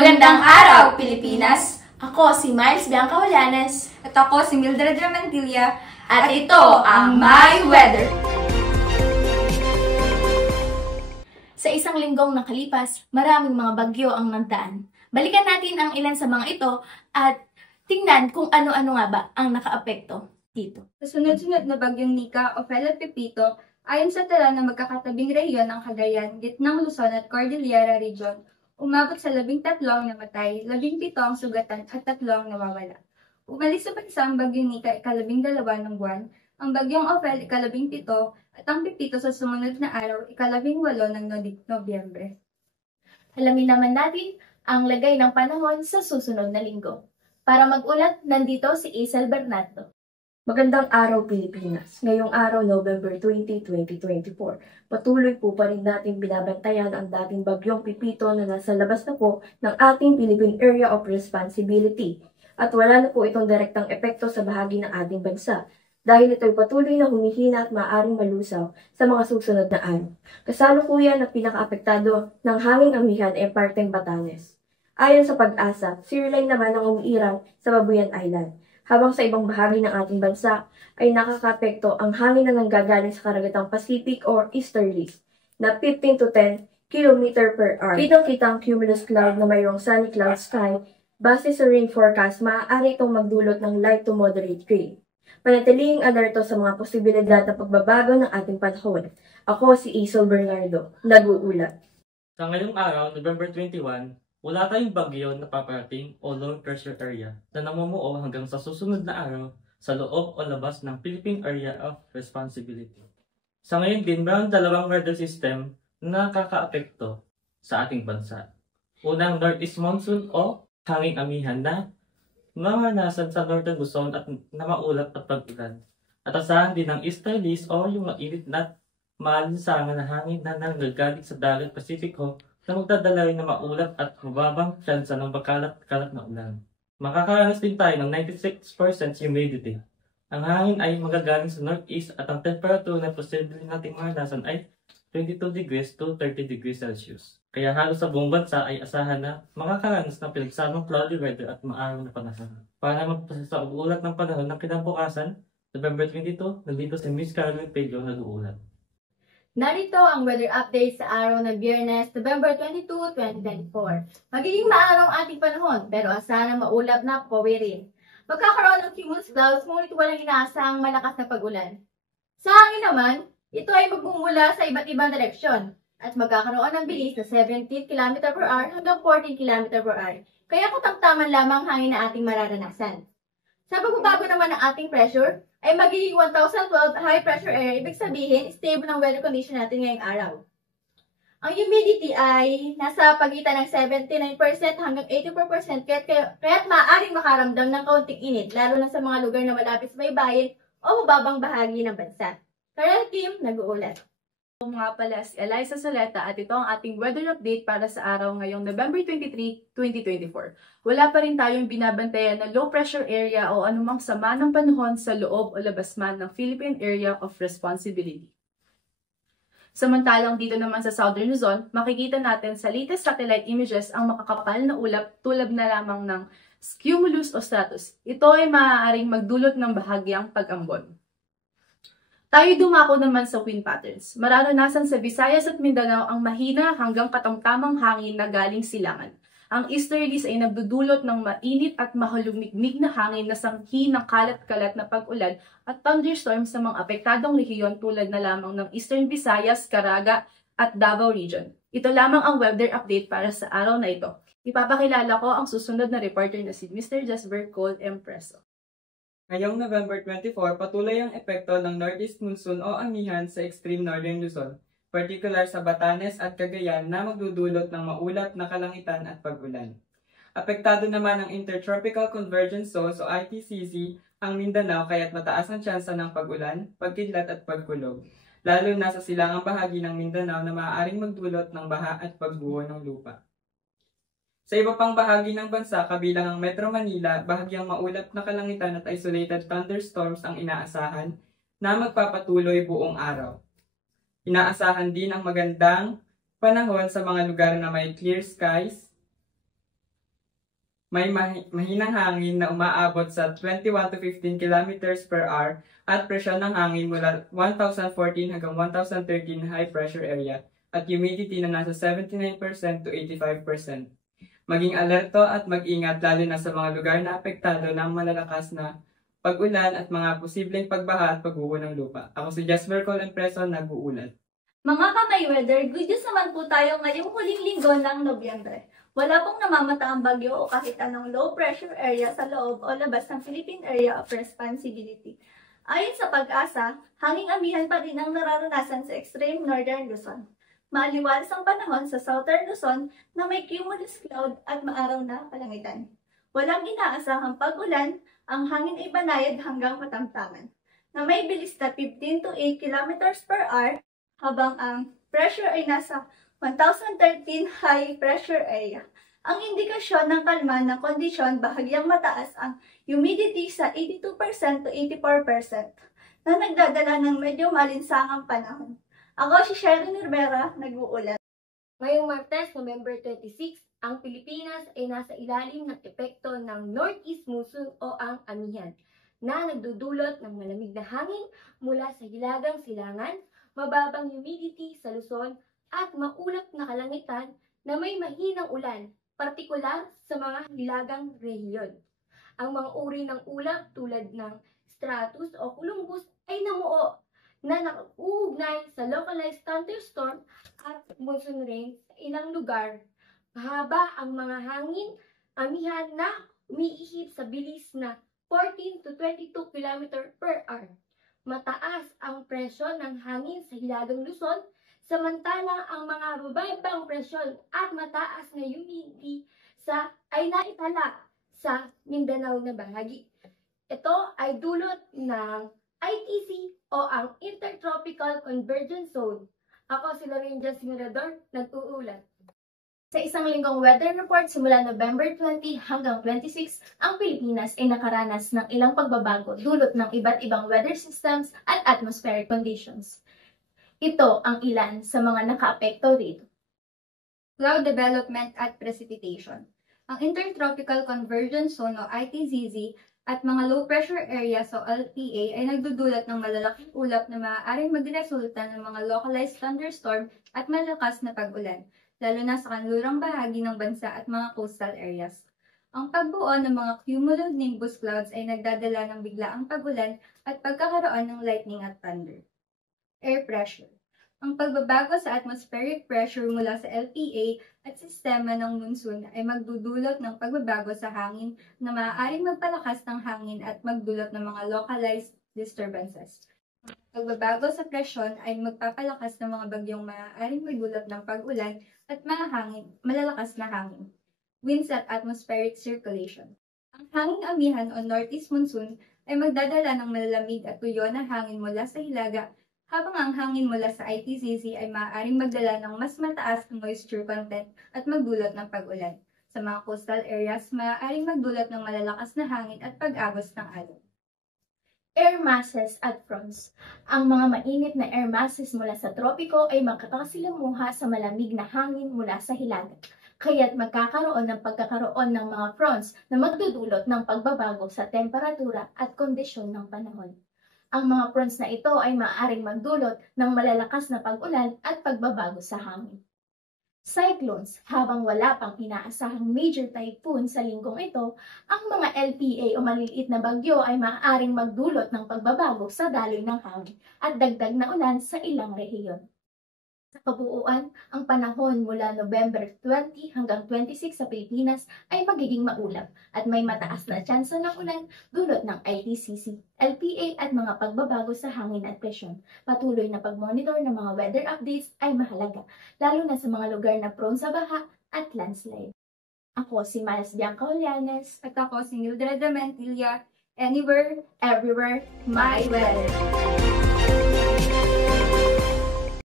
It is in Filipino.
Magandang araw, Pilipinas! Ako si Miles Bianca Holanes. At ako si Mildred Ramantilla. At ito ang My Weather. Sa isang linggong nakalipas, maraming mga bagyo ang nagdaan. Balikan natin ang ilan sa mga ito at tingnan kung ano-ano nga ba ang nakaapekto dito. Sa sunod-sunod na bagyong Nika o Fela Pepito, ayon sa tala ng magkakatabing rehiyon ng Cagayan, Gitnang Luzon at Cordillera Region, umabot sa 13 ang namatay, 17 ang sugatan at 3 ang nawawala. Umalis sa bansa ang bagyong Nika ika-12 ng buwan, ang bagyong Ophel ika-17 at ang Pepito sa sumunod na araw ika-18 ng Nobyembre. Alamin naman natin ang lagay ng panahon sa susunod na linggo. Para mag-ulat, nandito si Isel Bernardo. Magandang araw, Pilipinas! Ngayong araw, November 20, 2024, patuloy po pa rin natin binabantayan ang dating bagyong Pepito na nasa labas na po ng ating Philippine Area of Responsibility at wala na po itong direktang epekto sa bahagi ng ating bansa dahil ito'y patuloy na humihina at maaaring malusaw sa mga susunod na araw. Kasalukuyan na pinakaapektado ng hanging amihan ay parteng Batanes. Ayon sa Pag-asa, sealine naman ang umiiral sa Babuyan Island. Habang sa ibang bahagi ng ating bansa ay nakakapekto ang hangin na nanggagaling sa karagatang Pacific or Easterlies na 15 to 10 km per hour. Kitang-kita ang cumulus cloud na mayroong sunny cloud sky. Base sa rain forecast, maaari itong magdulot ng light to moderate rain. Panatiling alerto sa mga posibilidad ng pagbabago ng ating panahon. Ako si Isel Bernardo, nag-uulat. Sa ngayong araw, November 21, wala tayong bagyo na paparating o low pressure area na namumuo hanggang sa susunod na araw sa loob o labas ng Philippine Area of Responsibility. Sa ngayon din, mayroong dalawang weather system na nakakaapekto sa ating bansa. Unang northeast monsoon o hanging amihan na mamanasan sa northern Luzon at na maulap at pag-ulan. At asahan din ng easterlies o yung mainit na maalinsangan na hangin na nanggagaling sa dagat Pasifiko na magdadala rin na maulap at mababang tsansa ng bakalat-kalat na ulan. Makakaranas din tayo ng 96% humidity. Ang hangin ay magagaling sa northeast at ang temperature na posible nating maranasan ay 22 degrees to 30 degrees Celsius. Kaya halos sa buong bansa ay asahan na makakaranas ng pinagsamang cloudy weather at maaraw na panahon. Para magpasa sa ulat ng panahon ng kinabukasan, November 22, nandito si Miss Caroline Pedro nag-uulat. Narito ang weather update sa araw ng Biyernes, November 22, 2024. Magiging maaraw ang ating panahon, pero asahan na maulap na pawirin. Magkakaroon ng cumulus clouds, ngunit walang inaasahang malakas na pag-ulan. Sa hangin naman, ito ay magmumula sa iba't ibang direksyon at magkakaroon ng bilis na 17 km per hour hanggang 14 km per hour. Kaya katamtaman lamang hangin na ating mararanasan. Sa pagbabago naman ng ating pressure, ay magiging 1012 high pressure area, ibig sabihin, stable ng weather condition natin ngayong araw. Ang humidity ay nasa pagitan ng 79% hanggang 84%, kaya't maaaring makaramdam ng kaunting init, lalo na sa mga lugar na malapit sa baybayin o mababang bahagi ng bansa. Karel Kim, nag-uulat. Ako nga pala si Eliza Soleta at ito ang ating weather update para sa araw ngayong November 23, 2024. Wala pa rin tayong binabantayan na low pressure area o anumang sama ng panahon sa loob o labas man ng Philippine Area of Responsibility. Samantalang dito naman sa Southern Luzon, makikita natin sa latest satellite images ang makakapal na ulap tulad na lamang ng cumulus o stratus. Ito ay maaaring magdulot ng bahagyang pag-ambon. Tayo dumako naman sa wind patterns. Mararanasan sa Visayas at Mindanao ang mahina hanggang katamtamang hangin na galing silangan. Ang easterlies ay nagdudulot ng mainit at mahalumigmig na hangin na sanghi ng kalat-kalat na pag-ulan at thunderstorms sa mga apektadong rehiyon tulad na lamang ng Eastern Visayas, Caraga at Davao Region. Ito lamang ang weather update para sa araw na ito. Ipapakilala ko ang susunod na reporter na si Mr. Jasper Cole Empreso. Ngayong November 24, patuloy ang epekto ng northeast monsoon o amihan sa extreme northern Luzon, particular sa Batanes at Cagayan na magdudulot ng maulap na kalangitan at pag-ulan. Apektado naman ang Intertropical Convergence Zones o ITCZ ang Mindanao kaya't mataas ang tsansa ng pag-ulan, pagkidlat at pagkulog, lalo na sa silangang bahagi ng Mindanao na maaaring magdulot ng baha at pagguho ng lupa. Sa iba pang bahagi ng bansa, kabilang ang Metro Manila, bahagyang maulap na kalangitan at isolated thunderstorms ang inaasahan na magpapatuloy buong araw. Inaasahan din ang magandang panahon sa mga lugar na may clear skies, May mahinang hangin na umaabot sa 21 to 15 kilometers per hour at presyon ng hangin mula 1014 hanggang 1013 high pressure area at humidity na nasa 79% to 85%. Maging alerto at mag-ingat lalo na sa mga lugar na apektado ng malalakas na pag-ulan at mga posibleng pagbaha at pagguho ng lupa. Ako si Jasper Cole Impreso, nag-uulat. Mga kamay-weather, good news naman po tayo ngayong huling linggo ng Nobyembre. Wala pong namamataang bagyo o kahit anong low pressure area sa loob o labas ng Philippine Area of Responsibility. Ayon sa Pag-asa, hanging amihan pa rin ang nararanasan sa extreme northern Luzon. Maaliwalas ang panahon sa southern Luzon na may cumulus cloud at maaraw na kalangitan. Walang inaasahang pag-ulan, ang hangin ay banayad hanggang matamtaman, na may bilis na 15 to 8 kilometers per hour habang ang pressure ay nasa 1013 high pressure area. Ang indikasyon ng kalma ng kondisyon bahagyang mataas ang humidity sa 82% to 84% na nagdadala ng medyo malinsangang panahon. Ako si Sharon Rivera, nag-uulat. Ngayong Martes, November 26, ang Pilipinas ay nasa ilalim ng epekto ng Northeast Monsoon o ang amihan na nagdudulot ng malamig na hangin mula sa hilagang silangan, mababang humidity sa Luzon at maulap na kalangitan na may mahinang ulan, partikular sa mga hilagang rehiyon. Ang mga uri ng ulap tulad ng stratus o culumbus ay namuo na nakauugnay sa localized thunderstorm at monsoon rain sa ilang lugar. Mahaba ang mga hangin, amihan na umiihip sa bilis na 14 to 22 km per hour. Mataas ang presyon ng hangin sa hilagang Luzon, samantala ang mga bababang presyon at mataas na humidity ay naitala sa Mindanao na bahagi. Ito ay dulot ng ITC o ang Intertropical Convergence Zone. Ako si Lorenza Simirador, nag-uulat. Sa isang linggong weather report simula November 20 hanggang 26, ang Pilipinas ay nakaranas ng ilang pagbabago dulot ng iba't ibang weather systems at atmospheric conditions. Ito ang ilan sa mga nakaapekto dito. Cloud development at precipitation. Ang Intertropical Convergence Zone o ITZZ at mga low pressure areas o LPA ay nagdudulot ng malalaking ulap na maaaring magresulta ng mga localized thunderstorm at malakas na pag-ulan, lalo na sa kanlurang bahagi ng bansa at mga coastal areas. Ang pagbuo ng mga cumulonimbus clouds ay nagdadala ng biglaang pag-ulan at pagkakaroon ng lightning at thunder. Air pressure. Ang pagbabago sa atmospheric pressure mula sa LPA at sistema ng monsoon ay magdudulot ng pagbabago sa hangin na maaaring magpalakas ng hangin at magdulot ng mga localized disturbances. Pagbabago sa presyon ay magpapalakas ng mga bagyong maaaring magdulot ng pag-ulan at malalakas na hangin. Winds at atmospheric circulation. Ang hanging amihan o northeast monsoon ay magdadala ng malalamig at tuyo na hangin mula sa hilaga, habang ang hangin mula sa ITZZ ay maaaring magdala ng mas mataas na moisture content at magdulot ng pag-ulan. Sa mga coastal areas, maaaring magdulot ng malalakas na hangin at pag-agos ng alon. Air masses at fronts. Ang mga mainit na air masses mula sa tropiko ay makakasilamuha sa malamig na hangin mula sa hilaga. Kaya't magkakaroon ng pagkakaroon ng mga fronts na magdudulot ng pagbabago sa temperatura at kondisyon ng panahon. Ang mga fronts na ito ay maaaring magdulot ng malalakas na pag-ulan at pagbabago sa hangin. Cyclones, habang wala pang inaasahang major typhoon sa linggong ito, ang mga LPA o maliliit na bagyo ay maaaring magdulot ng pagbabago sa daloy ng hangin at dagdag na ulan sa ilang rehiyon. Sa kabuuan, ang panahon mula November 20 hanggang 26 sa Pilipinas ay magiging maulap at may mataas na tsansa ng ulan dulot ng ITCC, LPA at mga pagbabago sa hangin at presyon. Patuloy na pag-monitor ng mga weather updates ay mahalaga, lalo na sa mga lugar na prone sa baha at landslide. Ako si Miles Bianca Olianes At ako si Mildred Mantilla, anywhere, everywhere, my weather.